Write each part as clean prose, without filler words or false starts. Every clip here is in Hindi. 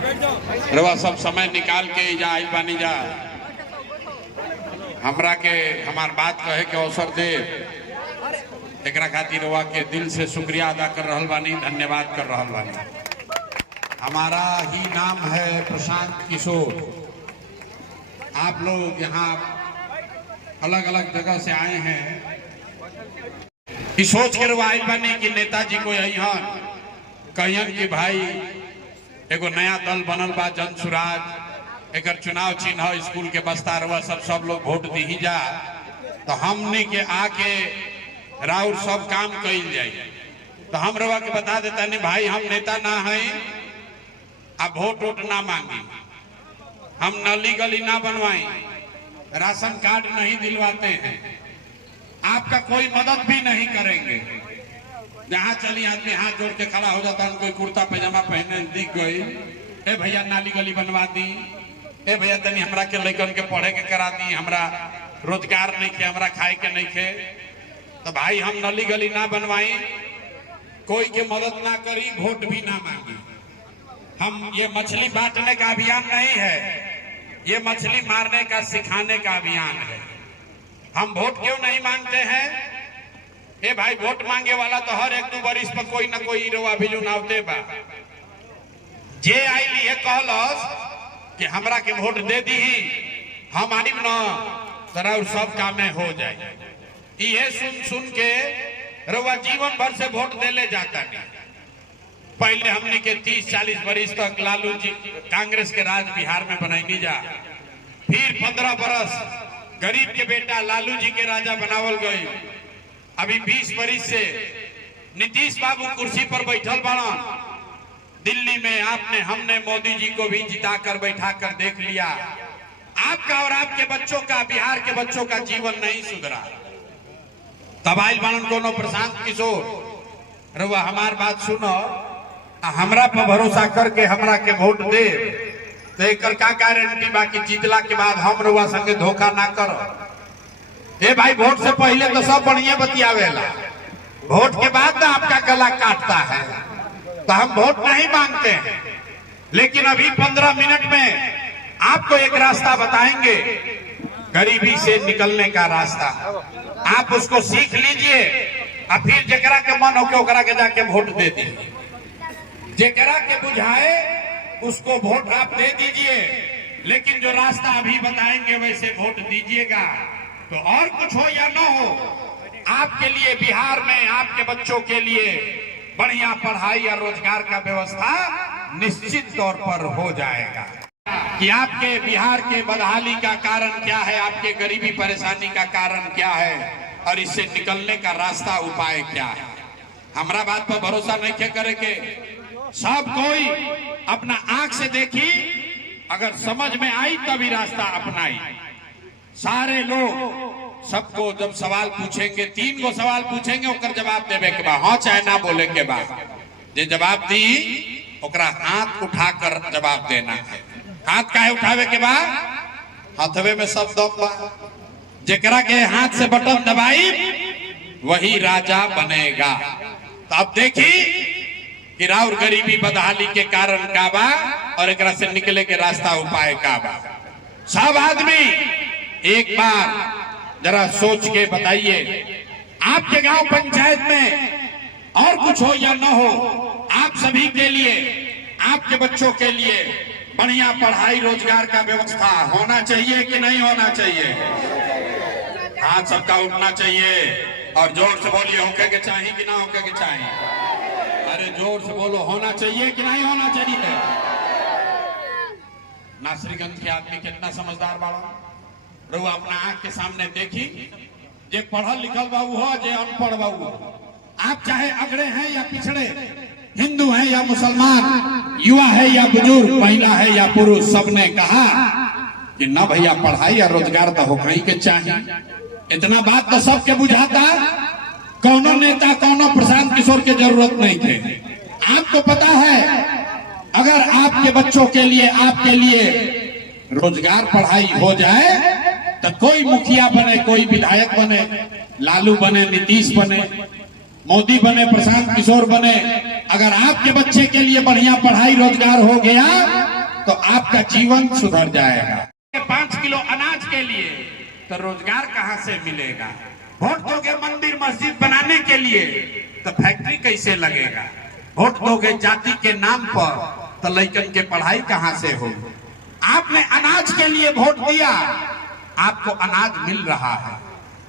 रवा सब समय निकाल के जा आई बानी जा हमरा के हमार बात कहे के अवसर दे, एकरा खातिर रवा के दिल से शुक्रिया अदा कर रहल बानी, धन्यवाद कर रहल बानी। हमारा ही नाम है प्रशांत किशोर। आप लोग यहाँ अलग अलग जगह से आए हैं, इस सोच के रवा आई बानी कि नेताजी को यही कहियन कि भाई एगो नया दल बनल बा जन सुराज, एकर चुनाव चिन्ह स्कूल के बस्ता रवा सब लोग वोट दी ही जा, तो हमने के आके राउर सब काम कइल जाए। तो हम रवा के बता देता नहीं भाई, हम नेता ना हैं, अब वोट ना मांगी, हम नली गली ना बनवाई, राशन कार्ड नहीं दिलवाते हैं, आपका कोई मदद भी नहीं करेंगे। जहाँ चली आदमी हाथ जोड़ के खड़ा हो जाता है, कोई कुर्ता पैजामा पहने दिख गई, ए भैया नाली गली बनवा दी, ए भैया तनी हमरा के लड़कन के पढ़े के करा दी, हमरा रोजगार नहीं खे, हमरा खाए के नहीं खे। तो भाई हम नली गली ना बनवाई, कोई के मदद ना करी, वोट भी ना मांगी। हम ये मछली बांटने का अभियान नहीं है, ये मछली मारने का सिखाने का अभियान है। हम वोट क्यों नहीं मांगते हैं? ए भाई वोट मांगे वाला तो हर एक दो बरिस पर कोई ना कोई रवा भी चुनावते बा। जे आईली है कहलस कि हमरा के वोट दे दी, हम आनी न तरा सब कामे हो जाए। ये सुन के रवा जीवन भर से वोट देले जाता नहीं। पहले हमने के 30-40 बरिस तक लालू जी कांग्रेस के राज बिहार में बनाई जा, फिर 15 बरस गरीब के बेटा लालू जी के राजा बनावल गई। अभी 20 बरिस से नीतीश बाबू कुर्सी पर बैठल बड़ा। दिल्ली में आपने हमने मोदी जी को भी जिता कर बैठा कर देख लिया, आपका और आपके बच्चों का, बिहार के बच्चों का जीवन नहीं सुधरा। तबाइल बनन कोनो प्रशांत किशोर रवा हमार बात सुनो, हमरा पर भरोसा करके हमरा के वोट दे, तो एकर का गारंटी बाकी जीतला के बाद हम रवा संगे धोखा ना करो। ए भाई वोट से पहले तो सब बढ़िया बतियावेला, वोट के बाद तो आपका गला काटता है। तो हम वोट नहीं मांगते हैं, लेकिन अभी 15 मिनट में आपको एक रास्ता बताएंगे, गरीबी से निकलने का रास्ता। आप उसको सीख लीजिए और फिर जकरा के मन होके ओकरा के जाके वोट दे दीजिए। जकरा के बुझाए उसको वोट आप दे दीजिए, लेकिन जो रास्ता अभी बताएंगे वैसे वोट दीजिएगा। तो और कुछ हो या ना हो, आपके लिए बिहार में आपके बच्चों के लिए बढ़िया पढ़ाई और रोजगार का व्यवस्था निश्चित तौर पर हो जाएगा। कि आपके बिहार के बदहाली का कारण क्या है, आपके गरीबी परेशानी का कारण क्या है, और इससे निकलने का रास्ता उपाय क्या है। हमारा बात पर भरोसा नहीं करे के, सब कोई अपना आंख से देखी, अगर समझ में आई तभी रास्ता अपनाई। सारे लोग सबको जब सवाल पूछेंगे, 3 गो सवाल पूछेंगे, ओकर जवाब देवे के बाद, हाँ चाहे ना बोले के बाद, जे जवाब दी ओकरा हाथ उठाकर जवाब देना है। हाथ काहे उठावे के बाद? हाथवे में सब दम बा। जेकरा के हाथ से बटन दबाई वही राजा बनेगा। तो अब देखी कि राउर गरीबी बदहाली के कारण का बा और एकरा से निकले के रास्ता उपाय का बा। सब आदमी एक बार जरा सोच के बताइए, आपके गांव पंचायत में और कुछ हो या ना हो, आप सभी के लिए, आपके बच्चों के लिए बढ़िया पढ़ाई रोजगार का व्यवस्था होना चाहिए कि नहीं होना चाहिए? हाथ सबका उठना चाहिए और जोर से बोलिए, होके के चाहिए कि ना होके के चाहिए? अरे जोर से बोलो, होना चाहिए कि नहीं होना चाहिए? नासरीगंज के आदमी कितना समझदार बाड़ा, रउआ अपना आंख के सामने देखी, जे पढ़ल लिखल बाबू हो, जे अनपढ़ बाबू हो, आप चाहे अगड़े हैं या पिछड़े, हिंदू है या मुसलमान, युवा है या बुजुर्ग, महिला है या पुरुष, सबने कहा कि ना भैया पढ़ाई और रोजगार तो होना ही के चाहिए। इतना बात तो सबके बुझाता, कौनो नेता कौनो प्रशांत किशोर के जरूरत नहीं थे। आपको पता है, अगर आपके बच्चों के लिए, आपके लिए रोजगार पढ़ाई हो जाए तो कोई मुखिया बने, कोई विधायक बने, लालू बने, नीतीश बने, मोदी बने, प्रशांत किशोर बने, अगर आपके बच्चे के लिए बढ़िया पढ़ाई रोजगार हो गया तो आपका जीवन सुधर जाएगा। 5 किलो अनाज के लिए तो रोजगार कहां से मिलेगा? वोट दोगे मंदिर मस्जिद बनाने के लिए तो फैक्ट्री कैसे लगेगा? वोट दोगे जाति के नाम पर तो लड़कन के पढ़ाई कहां से होगी? आपने अनाज के लिए वोट दिया, आपको अनाज मिल रहा है।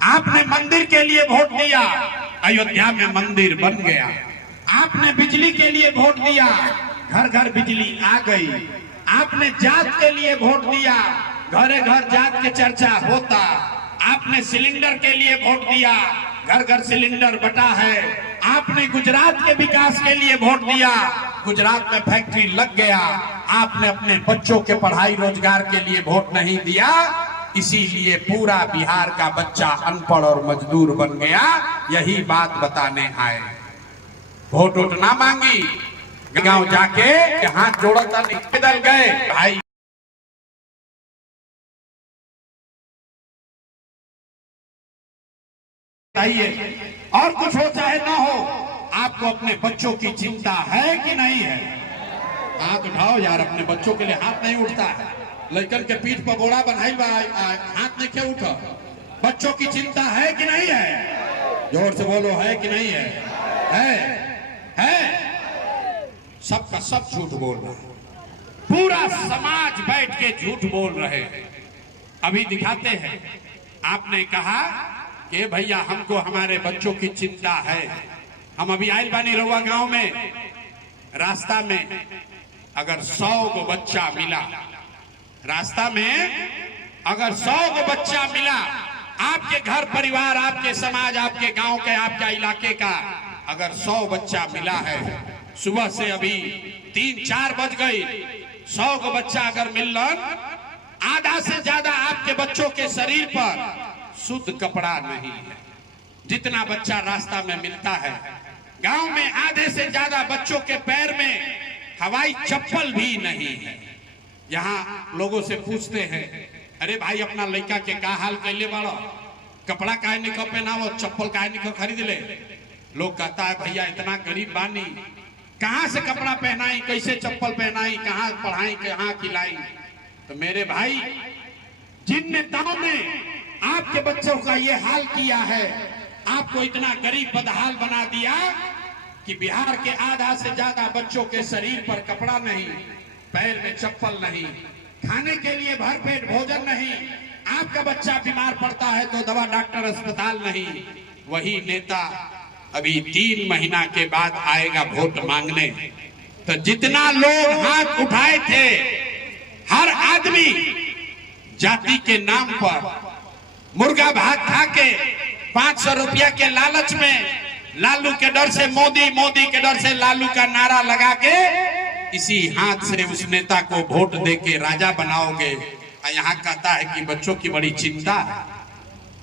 आपने मंदिर के लिए वोट दिया, अयोध्या में मंदिर बन गया। आपने बिजली के लिए वोट दिया, घर घर बिजली आ गई। आपने जात के लिए वोट दिया, घरे घर जात के चर्चा होता। आपने सिलेंडर के लिए वोट दिया, घर घर सिलेंडर बटा है। आपने गुजरात के विकास के लिए वोट दिया, गुजरात में फैक्ट्री लग गया। आपने अपने बच्चों के पढ़ाई रोजगार के लिए वोट नहीं दिया, इसीलिए पूरा बिहार का बच्चा अनपढ़ और मजदूर बन गया। यही बात बताने आए। वोट वोट ना मांगी, गांव जाके हाथ जोड़ता नहीं, पैदल गए भाई। और कुछ हो चाहे ना हो, आपको अपने बच्चों की चिंता है कि नहीं है? हाथ उठाओ यार, अपने बच्चों के लिए हाथ नहीं उठता है। लड़कन के पीठ पर बोरा बनाई हाथ नहीं क्यों उठा? बच्चों की चिंता है कि नहीं है? जोर से बोलो, है कि नहीं है? है। सबका सब झूठ बोल रहा है, पूरा समाज बैठ के झूठ बोल रहे हैं। अभी दिखाते हैं। आपने कहा कि भैया हमको हमारे बच्चों की चिंता है। हम अभी आयल बानी रहुआ गांव में, रास्ता में अगर 100 को बच्चा मिला, रास्ता में अगर 100 को बच्चा मिला, आपके घर परिवार, आपके समाज, आपके गांव के, आपके इलाके का अगर 100 बच्चा मिला है, सुबह से अभी 3-4 बज गई, 100 को बच्चा अगर मिल रहा, आधा से ज्यादा आपके बच्चों के शरीर पर शुद्ध कपड़ा नहीं है। जितना बच्चा रास्ता में मिलता है, गांव में आधे से ज्यादा बच्चों के पैर में हवाई चप्पल भी नहीं है। यहाँ लोगों से पूछते हैं, अरे भाई अपना लड़का के का हाल कैले बाड़ो, कपड़ा काहे निको पहनावो, चप्पल काहे निको खरीद ले? लोग कहता है भैया इतना गरीब बानी, कहाँ से कपड़ा पहनाई, कैसे चप्पल पहनाई, कहाँ पढ़ाई, कहाँ खिलाई? तो मेरे भाई, जिन नेताओं ने आपके बच्चों का ये हाल किया है, आपको इतना गरीब बदहाल बना दिया कि बिहार के आधा से ज्यादा बच्चों के शरीर पर कपड़ा नहीं, पैर में चप्पल नहीं, खाने के लिए भरपेट भोजन नहीं। आपका बच्चा बीमार पड़ता है तो दवा डॉक्टर अस्पताल नहीं। वही नेता अभी 3 महीना के बाद आएगा वोट मांगने, तो जितना लोग हाथ उठाए थे, हर आदमी जाति के नाम पर मुर्गा भात खा के 500 रुपया के लालच में, लालू के डर से मोदी, मोदी के डर से लालू का नारा लगा के इसी हाथ से उस नेता को वोट देके राजा बनाओगे। यहाँ कहता है कि बच्चों की बड़ी चिंता है।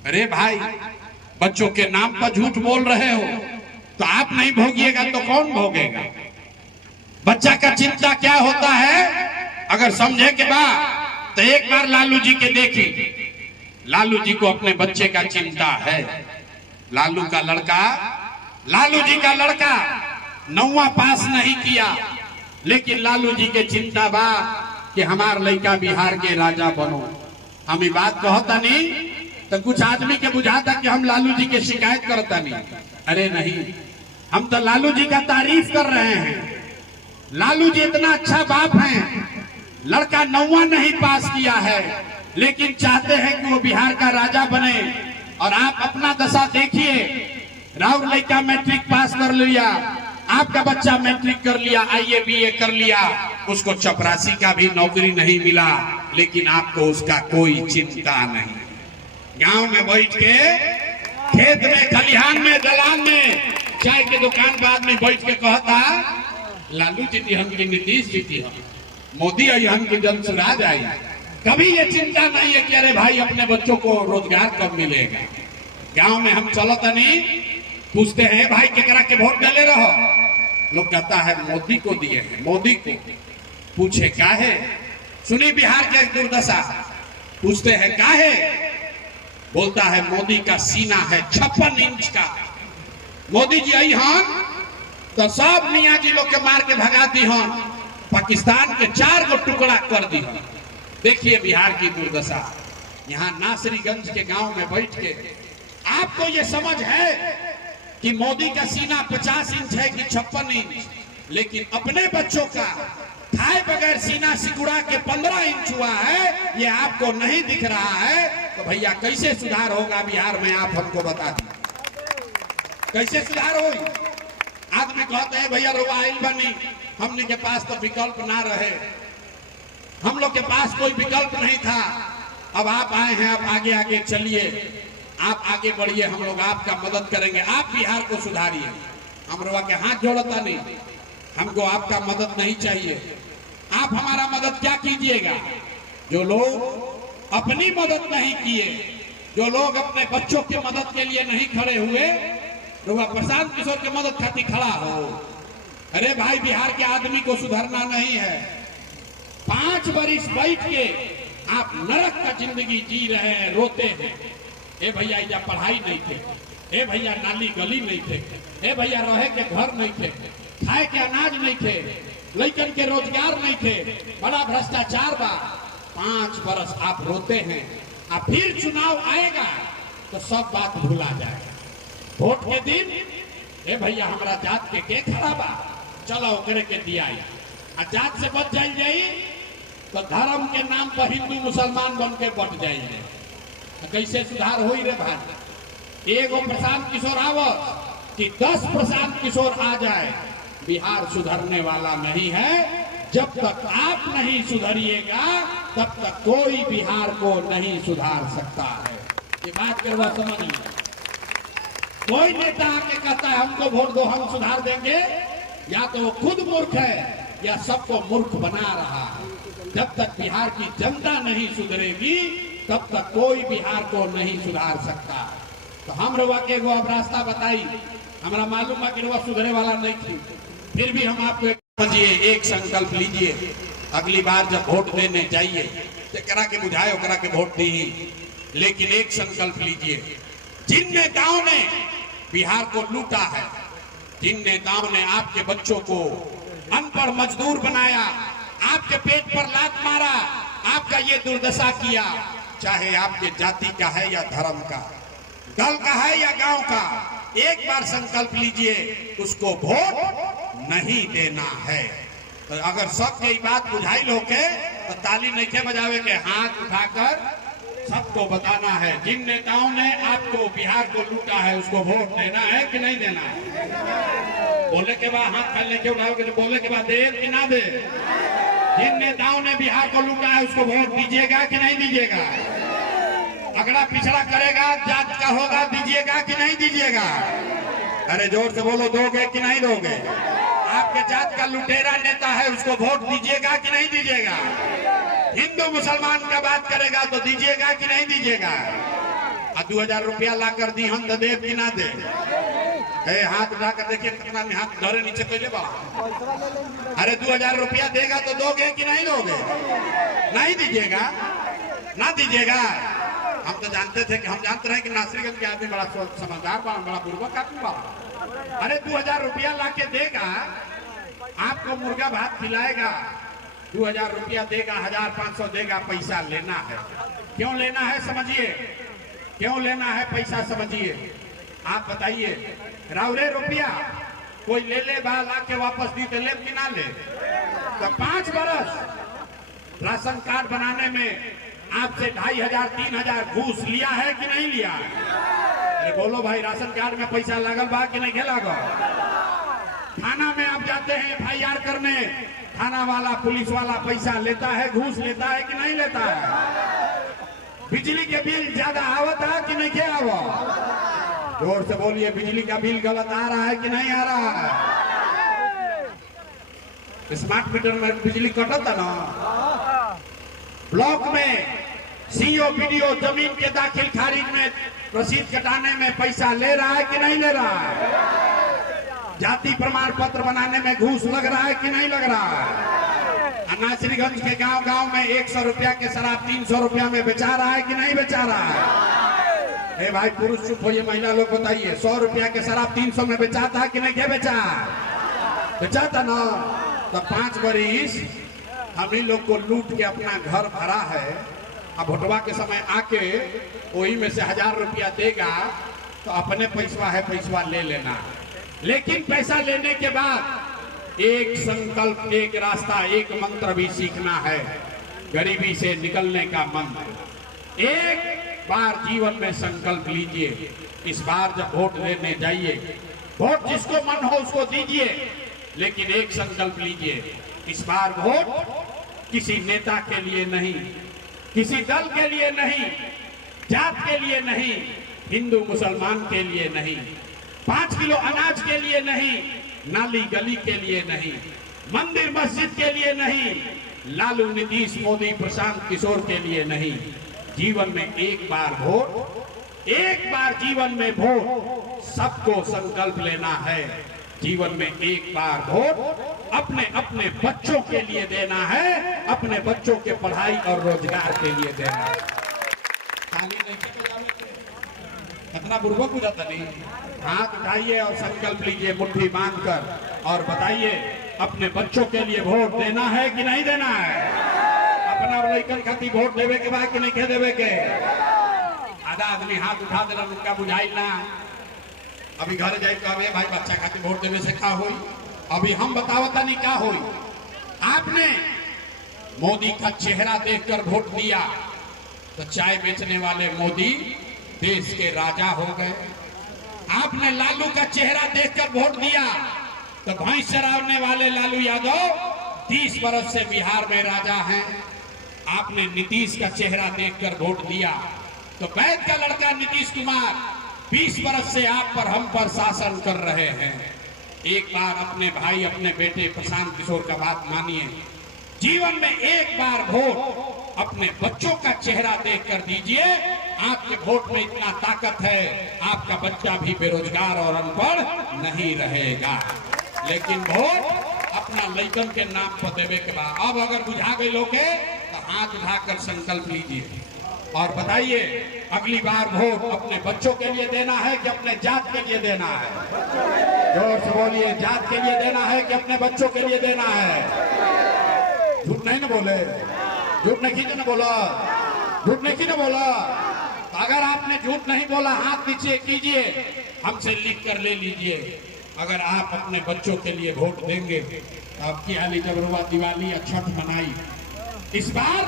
अरे भाई, बच्चों के नाम पर झूठ बोल रहे हो तो आप नहीं भोगिएगा तो कौन भोगेगा? बच्चा का चिंता क्या होता है अगर समझे के बाद तो एक बार लालू जी के देखी। लालू जी को अपने बच्चे का चिंता है। लालू जी का लड़का 9वां पास नहीं किया, लेकिन लालू जी के चिंता बा कि हमार लड़का बिहार के राजा बनो। हम ये बात कहता नहीं तो कुछ आदमी के बुझाता कि हम लालू जी के शिकायत करता नहीं। अरे नहीं, हम तो लालू जी का तारीफ कर रहे हैं। लालू जी इतना अच्छा बाप हैं, लड़का 9वां नहीं पास किया है लेकिन चाहते हैं कि वो बिहार का राजा बने। और आप अपना दशा देखिए, राहुल लड़का मैट्रिक पास कर लिया, आपका बच्चा मैट्रिक कर लिया, IAA BA कर लिया, उसको चपरासी का भी नौकरी नहीं मिला, लेकिन आपको उसका कोई चिंता नहीं। गांव में बैठ के, खेत में, खलिहान में, दलान में, चाय के दुकान पर आदमी बैठ के कहता लालू जीती हम की, नीतीश जीती हम, मोदी आई हम की, जन सुराज आई। कभी ये चिंता नहीं है कि अरे भाई अपने बच्चों को रोजगार कब मिलेगा। गांव में हम चलता नहीं, पूछते हैं भाई केकरा के वोट डाले रहो, लोग कहता है मोदी को दिए हैं, मोदी को। पूछे क्या है, सुनी बिहार के दुर्दशा, पूछते हैं क्या है, बोलता है मोदी का सीना है 56 इंच का। मोदी जी आई हन तो सब मियाँ जी लोग के मार के भगा दी हन, पाकिस्तान के 4 गो टुकड़ा कर दिया। देखिए बिहार की दुर्दशा। यहाँ नासरीगंज के गांव में बैठ के आपको ये समझ है कि मोदी का सीना 50 इंच है कि 56 इंच, लेकिन अपने बच्चों का खाए बगैर सीना सिकुड़ा के 15 इंच हुआ है, ये आपको नहीं दिख रहा है। तो भैया कैसे सुधार होगा बिहार में, आप हमको बता दीजिए कैसे सुधार होगी। आदमी कहते हैं भैया रुआ आइल बनी, हमने के पास तो विकल्प ना रहे, हम लोग के पास कोई विकल्प नहीं था, अब आप आए हैं, आप आगे आगे चलिए, आप आगे बढ़िए, हम लोग आपका मदद करेंगे, आप बिहार को सुधारिए। हम रुआ के हाथ जोड़ता नहीं, हमको आपका मदद नहीं चाहिए। आप हमारा मदद क्या कीजिएगा। जो लोग अपनी मदद नहीं किए, जो लोग अपने बच्चों की मदद के लिए नहीं खड़े हुए, रुआ प्रशांत किशोर की मदद खातिर खड़ा हो। अरे भाई बिहार के आदमी को सुधरना नहीं है। 5 बरिस बैठ के आप नरक का जिंदगी जी रहे हैं, रोते हैं। ए भैया इजा पढ़ाई नहीं थे, ए भैया नाली गली नहीं थे, ए भैया रहे के घर नहीं थे, खाए के अनाज नहीं थे, लड़कन के रोजगार नहीं थे, बड़ा भ्रष्टाचार बा। 5 बरस आप रोते हैं, अब फिर चुनाव आएगा तो सब बात भूला जाएगा। वोट के दिन ए भैया हमारा जात के खड़ा बा, चलो ओकरे के दिया, जात से बच जाई तो धर्म के नाम पर हिंदू मुसलमान बन के बट जाइए। कैसे सुधार हो रे भाई। एगो प्रशांत किशोर आवत कि 10 प्रशांत किशोर आ जाए, बिहार सुधरने वाला नहीं है। जब तक आप नहीं सुधरिएगा तब तक कोई बिहार को नहीं सुधार सकता है। ये बात करवा समझ। कोई नेता आके कहता है हमको वोट दो हम सुधार देंगे, या तो वो खुद मूर्ख है या सबको मूर्ख बना रहा है। जब तक बिहार की जनता नहीं सुधरेगी तब तक कोई बिहार को नहीं सुधार सकता। तो हम रुआ के वो अब रास्ता बताई, हमारा मालूम है कि रुआ सुधरे वाला नहीं थी, फिर भी हम आपको समझिए, एक संकल्प लीजिए, अगली बार जब वोट देने जाइए तो करा के बुझाए करा के वोट दी, लेकिन एक संकल्प लीजिए। जिन नेताओं ने बिहार को लूटा है, जिन नेताओं ने आपके बच्चों को अनपढ़ मजदूर बनाया, आपके पेट पर लात मारा, आपका ये दुर्दशा किया, चाहे आपके जाति का है या धर्म का, दल का है या गांव का, एक बार संकल्प लीजिए, उसको वोट नहीं देना है। तो अगर सबके बात बुझाई लोगे तो ताली नहीं के बजावे के, हाथ उठाकर सबको बताना है। जिन नेताओं ने आपको बिहार को लूटा है उसको वोट देना है कि नहीं देना है। बोले के बाद हाथ फैलने के उठाओगे, तो बोले के बाद दे कि ना दे। जिन नेताओं ने बिहार को लूटा है उसको वोट दीजिएगा कि नहीं दीजिएगा। अगड़ा पिछड़ा करेगा, जात का होगा, दीजिएगा कि नहीं दीजिएगा। अरे जोर से बोलो, दोगे कि नहीं दोगे। आपके जात का लुटेरा नेता है उसको वोट दीजिएगा कि नहीं दीजिएगा। हिंदू मुसलमान का बात करेगा तो दीजिएगा कि नहीं दीजिएगा। 2000 रुपया ला कर दी हम तो देव कि ना दे। हाथ उठा कर देखिए कितना हाथ धरे नीचे पहले बा। अरे 2000 रुपया देगा तो दोगे कि नहीं दोगे। नहीं दीजिएगा, ना दीजिएगा। हम तो जानते थे कि हम जानते रहे कि नासरीगंज के आदमी बड़ा समझदार बा, बड़ा बुर्बक आदमी बा। अरे 2000 रुपया ला के देगा, आपको मुर्गा भात खिलाएगा, 2000 रुपया देगा, 1500 देगा, पैसा लेना है। क्यों लेना है समझिए, क्यों लेना है पैसा समझिए। आप बताइए, रावरे रुपया कोई ले बा, ला के वापस दी तो ले कि ना ले। तो 5 बरस राशन कार्ड बनाने में आपसे 2500 3000 घूस लिया है कि नहीं लिया। अरे बोलो भाई, राशन कार्ड में पैसा लगल बा कि नहीं लागल। थाना में आप जाते हैं FIR करने, थाना वाला पुलिस वाला पैसा लेता है, घूस लेता है कि नहीं लेता है। बिजली के बिल ज्यादा आवत है कि नहीं क्या आवत। जोर से बोलिए, बिजली का बिल गलत आ रहा है कि नहीं आ रहा है। स्मार्ट मीटर में बिजली कटता ना। ब्लॉक में CO BDO जमीन के दाखिल खारिज में रसीद कटाने में पैसा ले रहा है कि नहीं ले रहा है। जाति प्रमाण पत्र बनाने में घूस लग रहा है कि नहीं लग रहा है। नासरीगंज के गांव गांव में 100 रुपया के शराब 300 रुपया में बेचा रहा है कि नहीं बेचा रहा है। भाई पुरुष चुप होइए, महिला लोग बताइए, 100 रुपया के शराब 300 में बेचाता है कि नहीं क्या बेचा। बेचाता ना। तो 5 बरिस हम ही लोग को लूट के अपना घर भरा है। अब भोटवा के समय आके वही में से 1000 रुपया देगा तो अपने पैसा है, पैसा ले लेना। लेकिन पैसा लेने के बाद एक संकल्प, एक रास्ता, एक मंत्र भी सीखना है, गरीबी से निकलने का मंत्र। एक बार जीवन में संकल्प लीजिए, इस बार जब वोट देने जाइए, वोट जिसको मन हो उसको दीजिए, लेकिन एक संकल्प लीजिए, इस बार वोट किसी नेता के लिए नहीं, किसी दल के लिए नहीं, जात के लिए नहीं, हिंदू मुसलमान के लिए नहीं, 5 किलो अनाज के लिए नहीं, नाली गली के लिए नहीं, मंदिर मस्जिद के लिए नहीं, लालू, नीतीश, मोदी, प्रशांत किशोर के लिए नहीं। जीवन में एक बार वोट, एक बार जीवन में वोट, सबको संकल्प लेना है। जीवन में एक बार वोट अपने अपने बच्चों के लिए देना है, अपने बच्चों के पढ़ाई और रोजगार के लिए देना है। कितना बुर्बक हो जाता नहीं। हाथ उठाइए और संकल्प लीजिए मुट्ठी बांधकर और बताइए अपने बच्चों के लिए वोट देना है कि नहीं देना है। अपना लड़कन खातिर वोट देवे के बाद कि नहीं कह देवे के। आधा आदमी हाथ उठा देना, उनका बुझाई ना। अभी घर जाए कहे भाई बच्चा खातिर वोट देने से क्या हुई। अभी हम बतावता नहीं क्या हुई। आपने मोदी का चेहरा देखकर वोट दिया तो चाय बेचने वाले मोदी देश के राजा हो गए। आपने लालू का चेहरा देखकर वोट दिया तो भैंस चराने वाले लालू यादव 30 बरस से बिहार में राजा हैं। आपने नीतीश का चेहरा देखकर वोट दिया तो वैद का लड़का नीतीश कुमार 20 बरस से आप पर, हम पर शासन कर रहे हैं। एक बार अपने भाई, अपने बेटे प्रशांत किशोर का बात मानिए। जीवन में एक बार वोट अपने बच्चों का चेहरा देखकर दीजिए। आपके वोट में इतना ताकत है, आपका बच्चा भी बेरोजगार और अनपढ़ नहीं रहेगा। लेकिन वोट अपना लड़कन के नाम पर देवे के बाद अब अगर बुझा गए लोग तो हाथ उठाकर संकल्प लीजिए और बताइए अगली बार वोट अपने बच्चों के लिए देना है कि अपने जात के लिए देना है। जोर से बोलिए, जात के लिए देना है कि अपने बच्चों के लिए देना है। झूठ नहीं ना बोले, झूठ नहीं ना बोला, झूठ नहीं ना बोला। अगर आपने झूठ नहीं बोला हाथ नीचे कीजिए, हमसे लिख कर ले लीजिए। अगर आप अपने बच्चों के लिए वोट देंगे तो आपकी हाली जब रुआ दिवाली या छठ मनाई, इस बार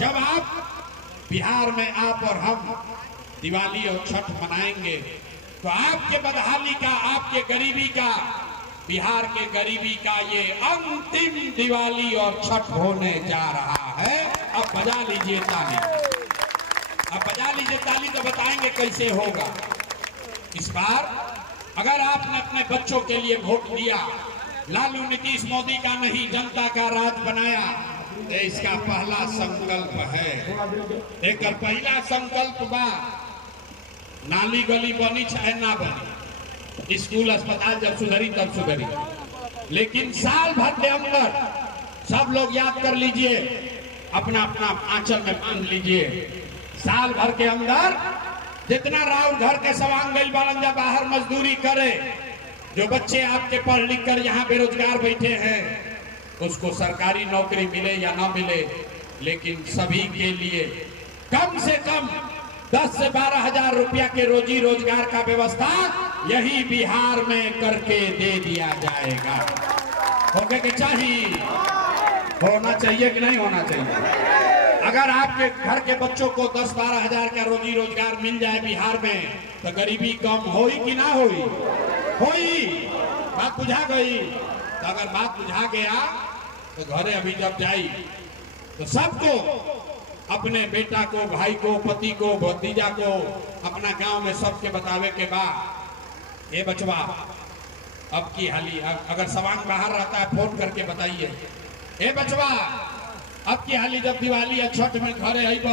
जब आप बिहार में आप और हम दिवाली और छठ मनाएंगे तो आपके बदहाली का, आपके गरीबी का, बिहार के गरीबी का ये अंतिम दिवाली और छठ होने जा रहा है। अब बजा लीजिए ताली, अब बजा लीजिए ताली तो बताएंगे कैसे होगा। इस बार अगर आपने अपने बच्चों के लिए वोट दिया, लालू नीतीश मोदी का नहीं जनता का राज बनाया, तो इसका पहला संकल्प है। एक पहला संकल्प बा, नाली गली बनी चाहे ना बनी, स्कूल अस्पताल जब सुधरी तब सुधरी, लेकिन साल भर के अंदर सब लोग याद कर लीजिए, अपना अपना आंचल में बांध लीजिए, साल भर के अंदर जितना राउर घर के सवांग गई बालंजा बाहर मजदूरी करे, जो बच्चे आपके पढ़ लिख कर यहाँ बेरोजगार बैठे हैं उसको सरकारी नौकरी मिले या ना मिले, लेकिन सभी के लिए कम से कम 10 से 12 हजार रुपया के रोजी रोजगार का व्यवस्था यही बिहार में करके दे दिया जाएगा। होने के चाहिए, होना चाहिए कि नहीं होना चाहिए। अगर आपके घर के बच्चों को 10-12 हजार का रोजी रोजगार मिल जाए बिहार में तो गरीबी कम होई कि ना होई? होई। बात बुझा गई। तो अगर बात बुझा गया तो घरे अभी जब जाई तो सबको, अपने बेटा को, भाई को, पति को, भतीजा को, अपना गांव में सबके बतावे के बाद, ए बचवा अब की हाली, अगर सवांग बाहर रहता है फोन करके बताइए, ए बचवा अब की हाली जब दिवाली या छठ में घरे आईब,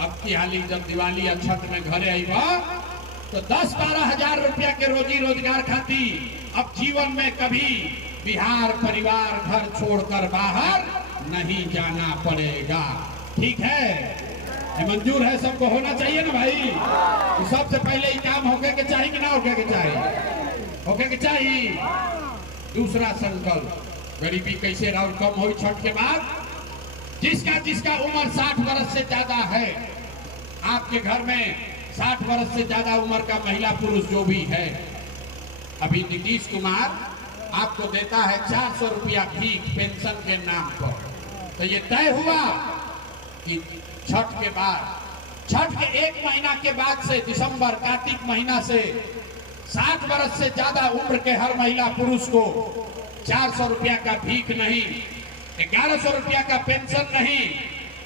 अब की हाली जब दिवाली या छठ में घरे आईब तो 10-12 हजार रुपया के रोजी रोजगार खाती अब जीवन में कभी बिहार परिवार घर छोड़कर बाहर नहीं जाना पड़ेगा। ठीक है, ये मंजूर है, सबको होना चाहिए ना भाई। तो सबसे पहले ही काम होके के चाहिए कि ना होके के चाहिए? होके के चाहिए। दूसरा संकल्प, गरीबी कैसे और कम हो छठ के बाद? जिसका जिसका उम्र 60 वर्ष से ज्यादा है, आपके घर में 60 वर्ष से ज्यादा उम्र का महिला पुरुष जो भी है, अभी नीतीश कुमार आपको देता है 400 रुपया भीख पेंशन के नाम पर। तो ये तय हुआ कि छठ के बाद, छठ के 1 महीना के बाद से दिसंबर कार्तिक महीना से 60 वर्ष से ज्यादा उम्र के हर महिला पुरुष को 400 रुपया का भीख नहीं, 1100 रुपया का पेंशन नहीं,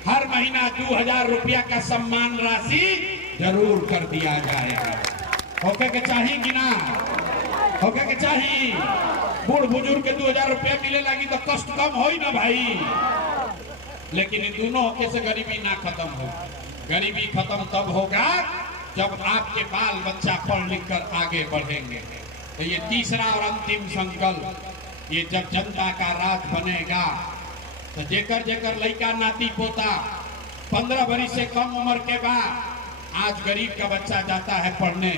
हर महीना 2000 रुपया का सम्मान राशि जरूर कर दिया जाएगा। होके के चाहिए कि ना? होके के चाहिए? बूढ़ बुजुर्ग के 2000 रुपया मिले लगी तो कष्ट कम हो ही ना भाई। लेकिन इन दोनों होके से गरीबी ना खत्म हो। गरीबी खत्म तब होगा जब आपके बाल बच्चा पढ़ लिख कर आगे बढ़ेंगे। तो ये तीसरा और अंतिम संकल्प, ये जब जनता का राज बनेगा तो जेकर जेकर लड़का नाती पोता 15 वर्ष से कम उम्र के बाद, आज गरीब का बच्चा जाता है पढ़ने,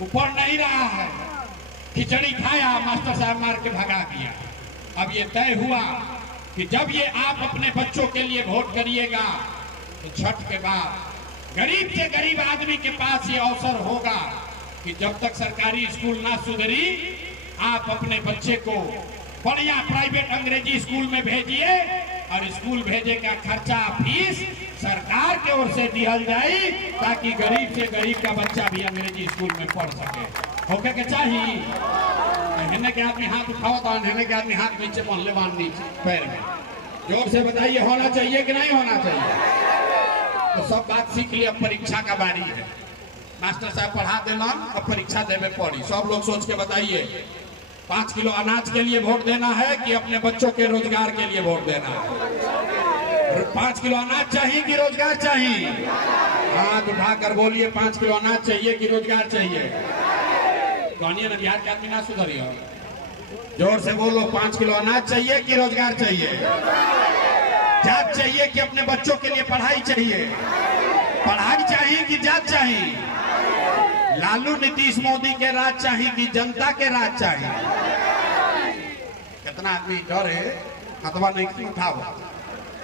वो पढ़ नहीं रहा है, खिचड़ी खाया, मास्टर साहब मार के भगा दिया। अब ये तय हुआ कि जब ये आप अपने बच्चों के लिए वोट करिएगा तो छठ के बाद गरीब से गरीब आदमी के पास ये अवसर होगा कि जब तक सरकारी स्कूल ना सुधरी, आप अपने बच्चे को बढ़िया प्राइवेट अंग्रेजी स्कूल में भेजिए और स्कूल भेजे का खर्चा फीस सरकार के ओर से दिया जाए, ताकि गरीब से गरीब का बच्चा भी अंग्रेजी स्कूल में पढ़ सके। होके के चाहिए? हिन्ने के आदमी हाथ उठाओ, हिन्ने के आदमी हाथ नीचे मोहल्ले बांध नीचे पैर में। जोर से बताइए, होना चाहिए कि नहीं होना चाहिए? तो सब बात सीख लिया, परीक्षा का बारी है। मास्टर साहब पढ़ा देना, अब परीक्षा देवे पड़ी। सब लोग सोच के बताइए, 5 किलो अनाज के लिए वोट देना है कि अपने बच्चों के रोजगार के लिए वोट देना है? 5 किलो अनाज चाहिए कि रोजगार चाहिए? हाथ उठाकर बोलिए, 5 किलो अनाज चाहिए कि रोजगार चाहिए? कहानी ना, बिहार के आदमी ना सुधरिए। जोर से बोलो, 5 किलो अनाज चाहिए कि रोजगार चाहिए? जात चाहिए कि अपने बच्चों के लिए पढ़ाई चाहिए? पढ़ाई चाहिए कि जात चाहिए? लालू नीतीश मोदी के राज चाहिए कि जनता के राज चाहिए? कितना आदमी डर है, हथवा नहीं उठाओ,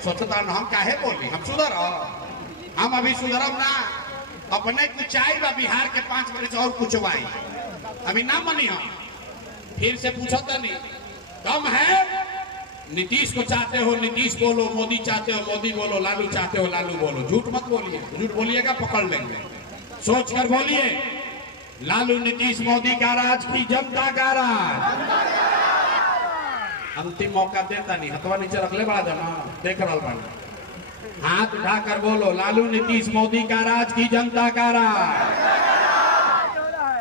सोचता ना हम काहे बोली, हम सुधर, हम अभी सुधरब ना, अपने कुछ आई बा बिहार के 5 वर्ष और कुछ वाई, अभी ना मनी हम फिर से पूछता नहीं, कम है? नीतीश को चाहते हो नीतीश बोलो, मोदी चाहते हो मोदी बोलो, लालू चाहते हो लालू बोलो। झूठ मत बोलिए, झूठ बोलिएगा पकड़ लेंगे। सोच कर बोलिए, लालू नीतीश मोदी का राज की जनता का राज? अंतिम मौका देता नहीं, हथवा नीचे रख ले बड़ा जना, देख रहा बना, हाथ उठाकर बोलो, लालू नीतीश मोदी का राज की जनता का राज।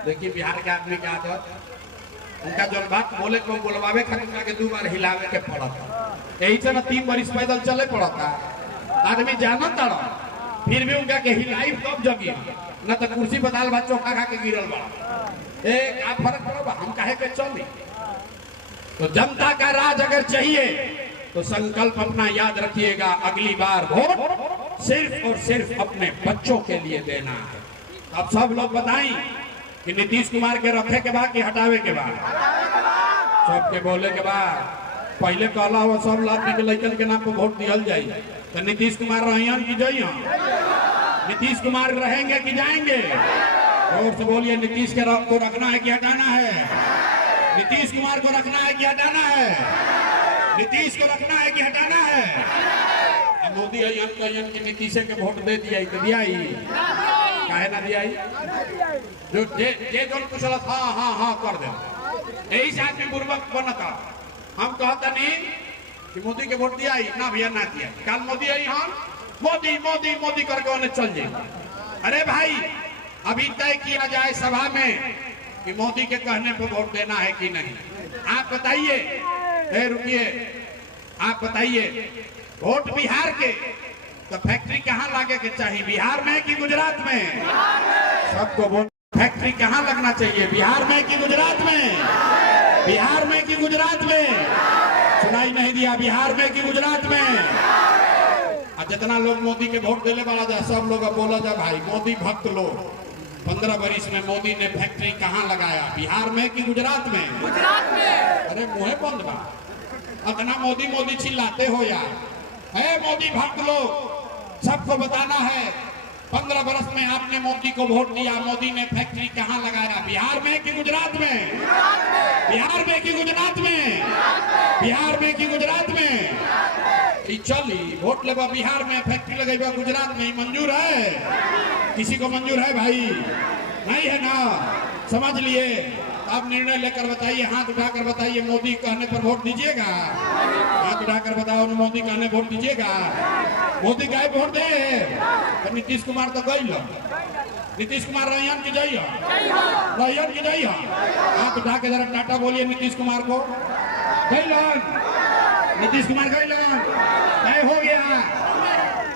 देखिए बिहार के आदमी क्या था, उनका जो बात बोले को बोलवावे खातिर के 2 बार हिलावे के पड़ता, यही से ना 3 वर्ष पैदल चले पड़ता। आदमी जाना तड़ा, फिर भी उनका के हिलाई कब जगी, न तो कुर्सी बदाल बा चौका खा के गिरल बा। एक आप फर्क पड़ो, हम काहे के चली? तो जनता का राज अगर चाहिए तो संकल्प अपना याद रखिएगा, अगली बार वोट सिर्फ और सिर्फ अपने बच्चों के लिए देना है। अब सब लोग बताएं कि नीतीश कुमार के रखे के बाद कि हटावे के बाद? सबके बोले के बाद। पहले कहला हुआ सब आदमी के लड़कन के नाम पर वोट दिया जाए, तो नीतीश कुमार रहियन कि जाइए? नीतीश कुमार रहेंगे कि जाएंगे? और से बोलिए, नीतीश को रखना है कि हटाना है? नीतीश कुमार को रखना है कि हटाना है? नीतीश को रखना है कि हटाना है? मोदी अयन की नीतीश के वोट दे दिया तो दिया ही काहे ना दिया? जो जे जो कुछ हाँ हाँ हाँ कर दे, यही से आदमी बुर्बक बनता। हम कहता नहीं कि मोदी के वोट दिया ही ना भैया, ना दिया, कल मोदी आई हम मोदी मोदी मोदी करके उन्हें चल जाए। अरे भाई, अभी तय किया जाए सभा में कि मोदी के कहने पर वोट देना है कि नहीं। आप बताइए, रुकिए, आप बताइए, वोट बिहार के तो फैक्ट्री कहाँ लागे के चाहिए, बिहार में कि गुजरात में? सबको वोट फैक्ट्री कहाँ लगना चाहिए, बिहार में कि गुजरात में? बिहार में कि गुजरात में? सुनाई नहीं दिया, बिहार में कि गुजरात में? और जितना लोग मोदी के वोट देने वाला जाए, सब लोग बोला जाए भाई मोदी भक्त लोग, 15 वर्ष में मोदी ने फैक्ट्री कहाँ लगाया, बिहार में कि गुजरात में? गुजरात में। अरे मुँह बंद बा, अपना मोदी मोदी चिल्लाते हो यार। है मोदी भक्त लोग, सबको बताना है 15 बरस में आपने मोदी को वोट दिया। मोदी ने फैक्ट्री कहाँ लगाया? बिहार में कि गुजरात में? बिहार में कि गुजरात में? बिहार में कि गुजरात में? चली वोट लेबा बिहार में, फैक्ट्री लगेगा गुजरात में, मंजूर है? किसी को मंजूर है भाई? नहीं है ना? समझ लिए। अब निर्णय लेकर बताइए, हाथ उठाकर बताइए, मोदी कहने पर वोट दीजिएगा? हाथ उठाकर बताओ, मोदी कहने वोट दीजिएगा? मोदी का वोट दे तो नीतीश कुमार तो गई लो। नीतीश कुमार रैयन की जाइए, रैयन की जाइए। हाथ उठा के जरा टाटा बोलिए नीतीश कुमार को। गईलन, नीतीश कुमार गईलन, तय हो गया।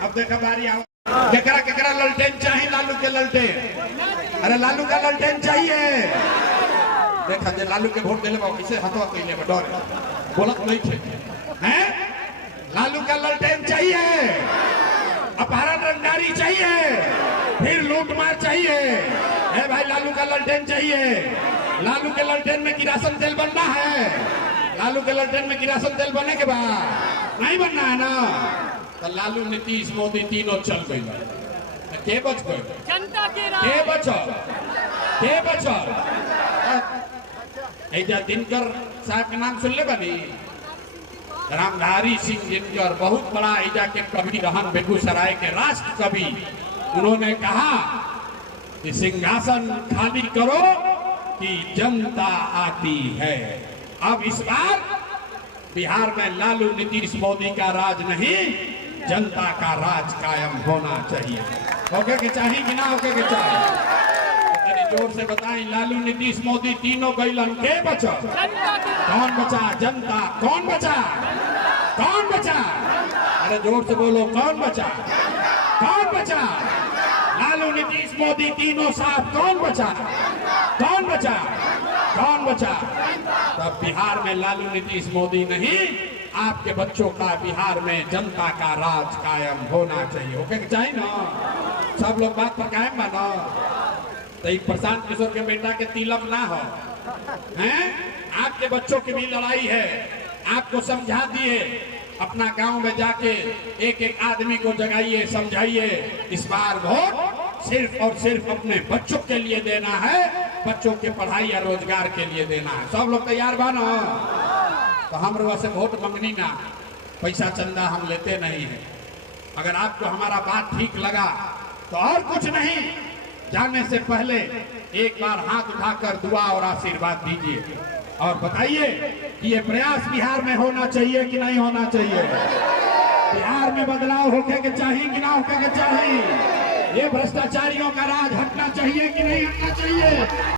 अब देखा बारी आओ, केकरा केकरा ललटेन चाहिए? लालू के ललटेन। अरे लालू का ललटेन चाहिए। देखा जे लालू के वोट दिले किसे हथवा कैले डर बोलत नहीं थे हैं? लालू का ललटेन चाहिए, अपहरण रंगदारी चाहिए, फिर लूटमार चाहिए। है भाई, लालू का ललटेन चाहिए। लालू के ललटेन में किरासन तेल बनना है। लालू के ललटेन में किरासन तेल बने के बाद नहीं बनना है ना? तो लालू नीतीश मोदी तीनों चल गई। के बच गए? जनता के बचल, के बचल? ऐजा दिनकर साहब के नाम सुन ले बनी? रामधारी सिंह दिनकर बहुत बड़ा ऐजा के कवि रहन, बेगूसराय के राष्ट्र कवि। उन्होंने कहा कि सिंहासन खाली करो कि जनता आती है। अब इस बार बिहार में लालू नीतीश मोदी का राज नहीं, जनता का राज कायम होना चाहिए। होके के चाहिए कि ना होके के चाहिए? जोर से बताएं, लालू नीतीश मोदी तीनों गईलन, के बचा? कौन बचा? जनता। कौन बचा? कौन बचा? अरे जोर से बोलो, कौन बचा? कौन बचा? लालू नीतीश मोदी तीनों साहब, कौन बचा? कौन बचा? कौन बचा? तब बिहार में लालू नीतीश मोदी नहीं, आपके बच्चों का बिहार में जनता का राज कायम होना चाहिए। ओके चाहिए ना? सब लोग बात पर कायम मानो। तो प्रशांत किशोर के बेटा के तिलक ना हो हैं? आपके बच्चों की भी लड़ाई है। आपको समझा दिए, अपना गांव में जाके एक एक आदमी को जगाइए, समझाइए। इस बार वोट सिर्फ और सिर्फ अपने बच्चों के लिए देना है, बच्चों के पढ़ाई या रोजगार के लिए देना है। सब लोग तैयार बानो? तो हम लोग से वोट मंगनी ना, पैसा चंदा हम लेते नहीं है। अगर आपको हमारा बात ठीक लगा तो और कुछ नहीं, जाने से पहले एक बार हाथ उठाकर दुआ और आशीर्वाद दीजिए और बताइए कि ये प्रयास बिहार में होना चाहिए कि नहीं होना चाहिए? बिहार में बदलाव होके के चाहिए कि ना होके के चाहिए? ये भ्रष्टाचारियों का राज हटना चाहिए कि नहीं हटना चाहिए?